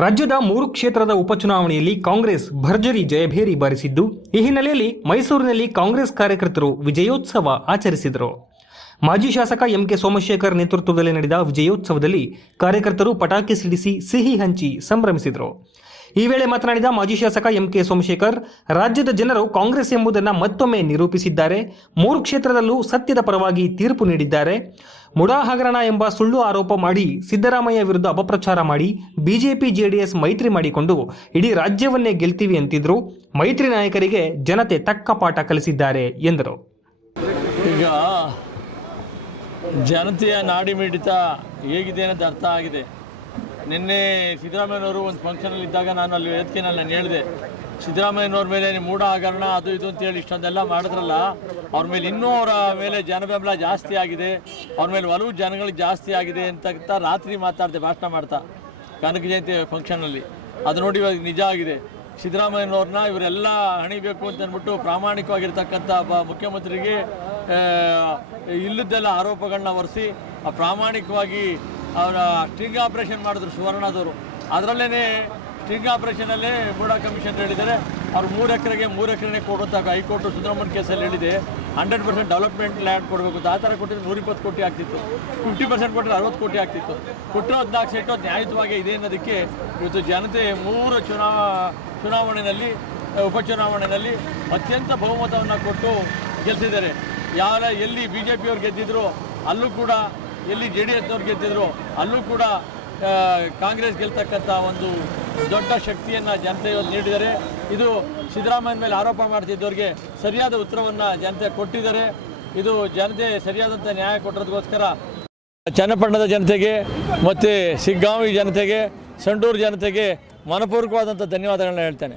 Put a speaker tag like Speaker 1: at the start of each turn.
Speaker 1: ರಾಜ್ಯದ ಮೂರು ಕ್ಷೇತ್ರದ ಉಪಚುನಾವಣೆಯಲ್ಲಿ ಕಾಂಗ್ರೆಸ್ ಭರ್ಜರಿ ಜಯಭೇರಿ ಬಾರಿಸಿದ್ದು, ಈ ಹಿನ್ನೆಲೆಯಲ್ಲಿ ಮೈಸೂರಿನಲ್ಲಿ ಕಾಂಗ್ರೆಸ್ ಕಾರ್ಯಕರ್ತರು ವಿಜಯೋತ್ಸವ ಆಚರಿಸಿದರು. ಮಾಜಿ ಶಾಸಕ ಎಂಕೆ ಸೋಮಶೇಖರ್ ನೇತೃತ್ವದಲ್ಲಿ ನಡೆದ ವಿಜಯೋತ್ಸವದಲ್ಲಿ ಕಾರ್ಯಕರ್ತರು ಪಟಾಕಿ ಸಿಡಿಸಿ ಸಿಹಿ ಹಂಚಿ ಸಂಭ್ರಮಿಸಿದರು. ಈ ವೇಳೆ ಮಾತನಾಡಿದ ಮಾಜಿ ಶಾಸಕ ಎಂಕೆ ಸೋಮಶೇಖರ್, ರಾಜ್ಯದ ಜನರು ಕಾಂಗ್ರೆಸ್ ಎಂಬುದನ್ನು ಮತ್ತೊಮ್ಮೆ ನಿರೂಪಿಸಿದ್ದಾರೆ, ಮೂರು ಕ್ಷೇತ್ರದಲ್ಲೂ ಸತ್ಯದ ಪರವಾಗಿ ತೀರ್ಪು ನೀಡಿದ್ದಾರೆ. ಮುಡಾ ಹಗರಣ ಎಂಬ ಸುಳ್ಳು ಆರೋಪ ಮಾಡಿ, ಸಿದ್ದರಾಮಯ್ಯ ವಿರುದ್ಧ ಅಪಪ್ರಚಾರ ಮಾಡಿ, ಬಿಜೆಪಿ, ಜೆಡಿಎಸ್ ಮೈತ್ರಿ ಮಾಡಿಕೊಂಡು ಇಡೀ ರಾಜ್ಯವನ್ನೇ ಗೆಲ್ತೀವಿ ಅಂತಿದ್ರು. ಮೈತ್ರಿ ನಾಯಕರಿಗೆ ಜನತೆ ತಕ್ಕ ಪಾಠ ಕಲಿಸಿದ್ದಾರೆ ಎಂದರು.
Speaker 2: ಈಗ ಜನತೆಯ ನಾಡಿ ಮಿಡಿತ ಹೇಗಿದೆ ಅನ್ನೋದು ಅರ್ಥ ಆಗಿದೆ. ನಿನ್ನೆ ಸಿದ್ದರಾಮಯ್ಯನವರು ಒಂದು ಫಂಕ್ಷನಲ್ಲಿ ಇದ್ದಾಗ ನಾನು ಅಲ್ಲಿ ವೇದಿಕೆನಲ್ಲಿ ನಾನು ಹೇಳಿದೆ, ಸಿದ್ದರಾಮಯ್ಯನವ್ರ ಮೇಲೆ ಮೂಢ ಹಗರಣ, ಅದು ಇದು ಅಂತೇಳಿ ಇಷ್ಟೊಂದೆಲ್ಲ ಮಾಡಿದ್ರಲ್ಲ, ಅವ್ರ ಮೇಲೆ ಇನ್ನೂ ಅವರ ಮೇಲೆ ಜನಬೆಂಬಲ ಜಾಸ್ತಿ ಆಗಿದೆ, ಅವ್ರ ಮೇಲೆ ಒಲವು ಜನಗಳಿಗೆ ಜಾಸ್ತಿ ಆಗಿದೆ ಅಂತ ರಾತ್ರಿ ಮಾತಾಡ್ತೆ ಭಾಷಣ ಮಾಡ್ತಾ, ಕನಕ ಜಯಂತಿ ಫಂಕ್ಷನಲ್ಲಿ ಅದು ನೋಡಿ ಇವಾಗ ನಿಜ ಆಗಿದೆ. ಸಿದ್ದರಾಮಯ್ಯನವ್ರನ್ನ ಇವರೆಲ್ಲ ಹಣಿಬೇಕು ಅಂತ ಅಂದ್ಬಿಟ್ಟು ಪ್ರಾಮಾಣಿಕವಾಗಿರ್ತಕ್ಕಂಥ ಒಬ್ಬ ಮುಖ್ಯಮಂತ್ರಿಗೆ ಇಲ್ಲದ್ದೆಲ್ಲ ಆರೋಪಗಳನ್ನ ಒರೆಸಿ ಪ್ರಾಮಾಣಿಕವಾಗಿ ಅವರ ಸ್ಟಿಂಗ್ ಆಪರೇಷನ್ ಮಾಡಿದ್ರು ಸುವರ್ಣದವರು. ಅದರಲ್ಲೇ ಸ್ಟಿಂಗ್ ಆಪರೇಷನಲ್ಲಿ ಮೂಡಾ ಕಮಿಷನ್ ಹೇಳಿದ್ದಾರೆ. ಅವ್ರು ಮೂರು ಎಕರೆಗೆ ಮೂರು ಎಕರೆನೇ ಕೊಡುವಂತ ಹೈಕೋರ್ಟ್ ಸುಬ್ರಹ್ಮಣ್ಯ ಕೇಸಲ್ಲಿ ಹೇಳಿದೆ. ಹಂಡ್ರೆಡ್ ಪರ್ಸೆಂಟ್ ಡೆವಲಪ್ಮೆಂಟ್ ಲ್ಯಾಂಡ್ ಕೊಡಬೇಕು. ಅಂತ ಆ ಥರ ಕೊಟ್ಟಿದ್ರೆ ನೂರಿಪ್ಪತ್ತು ಕೋಟಿ ಆಗ್ತಿತ್ತು. ಫಿಫ್ಟಿ ಪರ್ಸೆಂಟ್ ಕೊಟ್ಟರೆ ಅರವತ್ತು ಕೋಟಿ ಆಗ್ತಿತ್ತು. ಕೊಟ್ಟರೆ ಹದಿನಾಲ್ಕು ಸೀಟು ನ್ಯಾಯಯುತವಾಗಿ ಇದೆ ಅನ್ನೋದಕ್ಕೆ ಇವತ್ತು ಜನತೆ ಮೂರು ಚುನಾವ ಚುನಾವಣೆಯಲ್ಲಿ ಉಪಚುನಾವಣೆಯಲ್ಲಿ ಅತ್ಯಂತ ಬಹುಮತವನ್ನು ಕೊಟ್ಟು ಗೆಲ್ತಿದ್ದಾರೆ ಯಾರ, ಎಲ್ಲಿ ಬಿ ಜೆ ಪಿಯವ್ರು ಗೆದ್ದಿದ್ರು ಅಲ್ಲೂ ಕೂಡ ಎಲ್ಲಿ ಜೆ ಡಿ ಎಸ್ನವ್ರು ಗೆದ್ದಿದ್ರು, ಅಲ್ಲೂ ಕೂಡ ಕಾಂಗ್ರೆಸ್ ಗೆಲ್ತಕ್ಕಂಥ ಒಂದು ದೊಡ್ಡ ಶಕ್ತಿಯನ್ನು ಜನತೆ ಇವತ್ತು ನೀಡಿದ್ದಾರೆ. ಇದು ಸಿದ್ದರಾಮಯ್ಯ ಮೇಲೆ ಆರೋಪ ಮಾಡ್ತಿದ್ದವ್ರಿಗೆ ಸರಿಯಾದ ಉತ್ತರವನ್ನು ಜನತೆ ಕೊಟ್ಟಿದ್ದಾರೆ. ಇದು ಜನತೆ ಸರಿಯಾದಂಥ ನ್ಯಾಯ ಕೊಟ್ಟಿರೋದಕ್ಕೋಸ್ಕರ ಚನ್ನಪಟ್ಟಣದ ಜನತೆಗೆ, ಮತ್ತು ಸಿಗ್ಗಾಂವಿ ಜನತೆಗೆ, ಸಂಡೂರು ಜನತೆಗೆ ಮನಪೂರ್ವಕವಾದಂಥ ಧನ್ಯವಾದಗಳನ್ನ ಹೇಳ್ತೇನೆ.